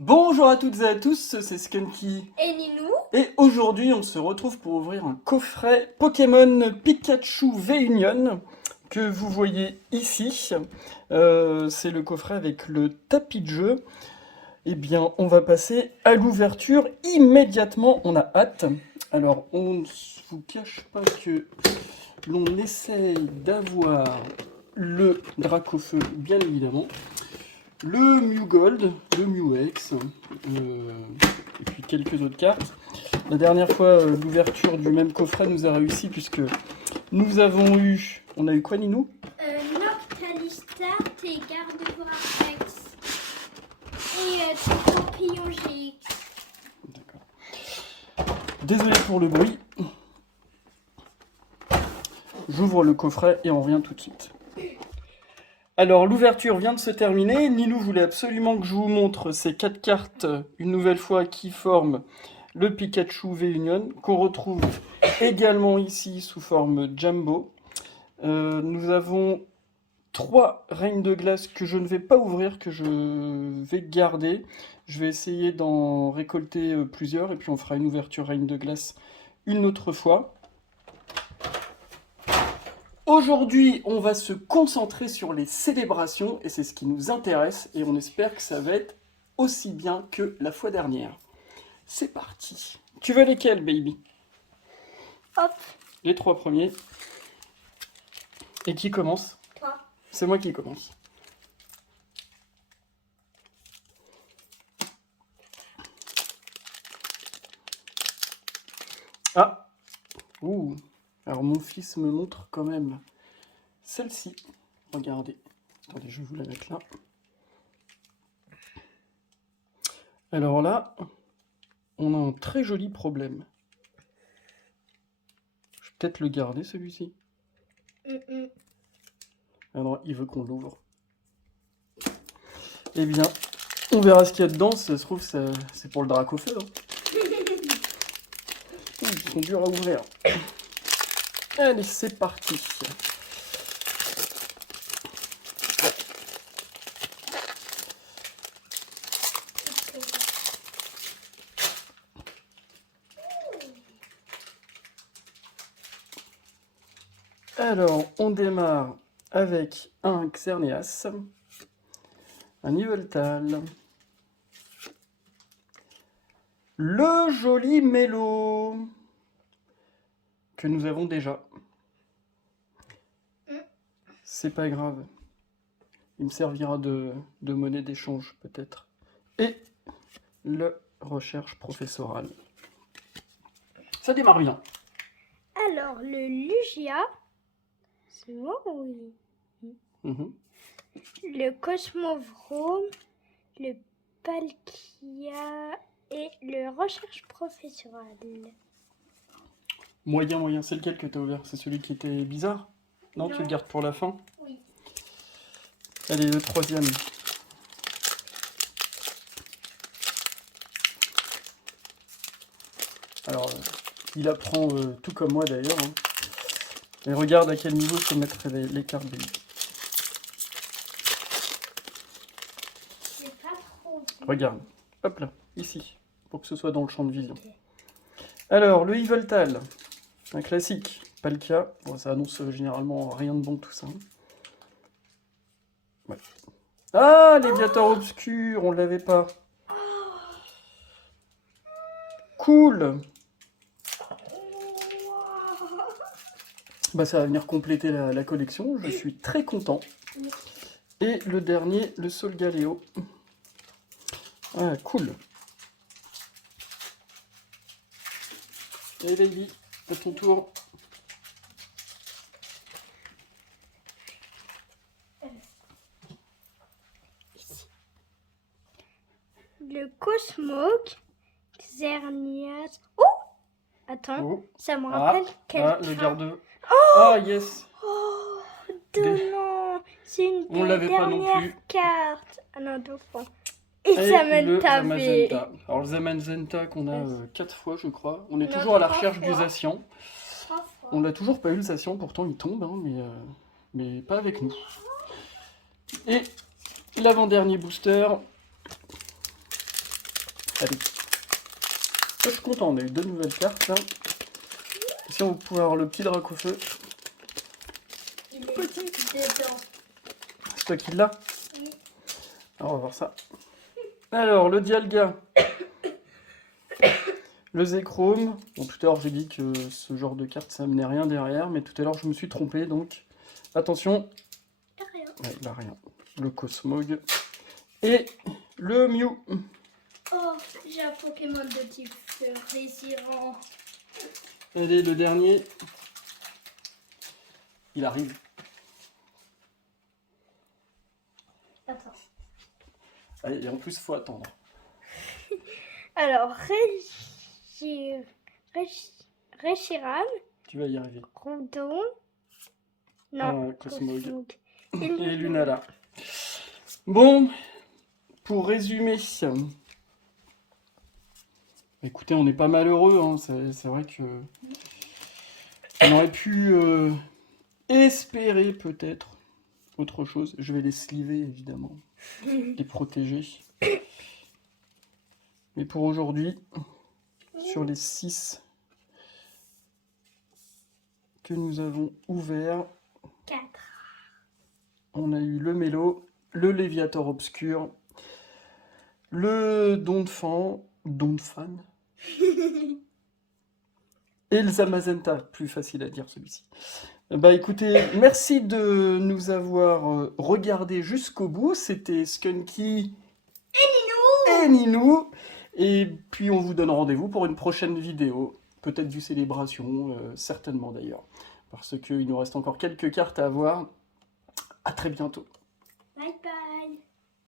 Bonjour à toutes et à tous, c'est Skunky. Et Ninou? Et aujourd'hui, on se retrouve pour ouvrir un coffret Pokémon Pikachu V-Union que vous voyez ici. C'est le coffret avec le tapis de jeu. Eh bien, on va passer à l'ouverture immédiatement. On a hâte. Alors, on ne vous cache pas que l'on essaye d'avoir le Dracofeu, bien évidemment. Le Mew Gold, le Mew X, et puis quelques autres cartes. La dernière fois, l'ouverture du même coffret nous a réussi puisque nous avons eu... On a eu quoi, Ninou? Noctalistar, tes Gardevoir X et tes Papillon GX. D'accord. Désolé pour le bruit. J'ouvre le coffret et on revient tout de suite. Alors, l'ouverture vient de se terminer. Ninou voulait absolument que je vous montre ces 4 cartes, une nouvelle fois, qui forment le Pikachu V-Union, qu'on retrouve également ici sous forme Jumbo. Nous avons 3 Reignes de glace que je ne vais pas ouvrir, que je vais garder. Je vais essayer d'en récolter plusieurs, et puis on fera une ouverture Reine de glace une autre fois. Aujourd'hui, on va se concentrer sur les célébrations, et c'est ce qui nous intéresse, et on espère que ça va être aussi bien que la fois dernière. C'est parti. Tu veux lesquels, baby? Hop, Les 3 premiers. Et qui commence? toi. C'est moi qui commence. Ah! Ouh! Alors mon fils me montre quand même celle-ci. Regardez. Attendez, je vais vous la mettre là. Alors là, on a un très joli problème. Je vais peut-être le garder, celui-ci. Ah non, il veut qu'on l'ouvre. Eh bien, on verra ce qu'il y a dedans. Si ça se trouve, c'est pour le Dracofeu. Hein. Ils sont durs à ouvrir. Allez, c'est parti. Alors, on démarre avec un Xerneas, un Yveltal, le joli Mélo, que nous avons déjà. C'est pas grave. Il me servira de monnaie d'échange, peut-être. Et le recherche professorale. Ça démarre bien. Alors, le Lugia, c'est moi oui. Mhm. Le Cosmovrome, le Palkia et le Recherche professorale. Moyen, moyen. C'est lequel que t'as ouvert? C'est celui qui était bizarre? Non, tu le gardes pour la fin? Oui. Allez, le troisième. Alors, il apprend tout comme moi d'ailleurs. Hein. Et regarde à quel niveau je peux mettre les cartes baby. C'est pas trop bien. Regarde. Hop là, ici. Pour que ce soit dans le champ de vision. Alors, le Yveltal. Un classique. Palkia. Bon, ça annonce généralement rien de bon tout ça. Ouais. Ah, Léviator obscur, on l'avait pas. Cool. Bah, ça va venir compléter la collection, je suis très content. Et le dernier, le Solgaleo. Ah, cool. Allez, baby, à ton tour. Le Cosmoke, Xerneas. Oh! Attends, Oh. ça me rappelle quelqu'un. Ah, le garde. Oh! Ah, yes. Oh, Des- non, c'est une On des l'avait pas non dernières plus. cartes. Ah non, deux fois. Et Et le Zamazenta V. Zamazenta. Alors, le Zamazenta qu'on a 4 fois, je crois. On est Non, toujours à la 3 recherche du fois. Zacian. 3 fois. On n'a toujours pas eu le Zacian, pourtant il tombe, hein, mais pas avec nous. Et l'avant-dernier booster. Allez. Je suis content, on a eu 2 nouvelles cartes là. Si on va pouvoir le petit Dracofeu. Il est petit dedans. C'est toi qui l'as? Oui. Alors on va voir ça. Alors le Dialga. Le Zekrom. Bon, tout à l'heure j'ai dit que ce genre de carte ça menait rien derrière, mais tout à l'heure je me suis trompé, donc attention. Il a rien. Ouais, il a rien. Le Cosmog. Et le Mew. Oh, j'ai un Pokémon de type Résirant. Allez, le dernier. Il arrive. Attends. Allez, et en plus, faut attendre. Alors, Reshiram, Tu vas y arriver. Groudon. Non, Cosmog. Et Et Lunala. Bon, pour résumer. Écoutez, on n'est pas malheureux. Hein. C'est vrai que on aurait pu espérer peut-être autre chose. Je vais les sliver, évidemment. Les protéger. Mais pour aujourd'hui, sur les 6 que nous avons ouverts, 4. on a eu le Mélo, le Léviator Obscur, le Donphan, et le Zamazenta, plus facile à dire celui-ci. Bah écoutez, merci de nous avoir regardé jusqu'au bout. C'était Skunky et Ninou. Et puis on vous donne rendez-vous pour une prochaine vidéo. Peut-être du célébration, certainement d'ailleurs. Parce qu'il nous reste encore quelques cartes à avoir. À très bientôt. Bye bye.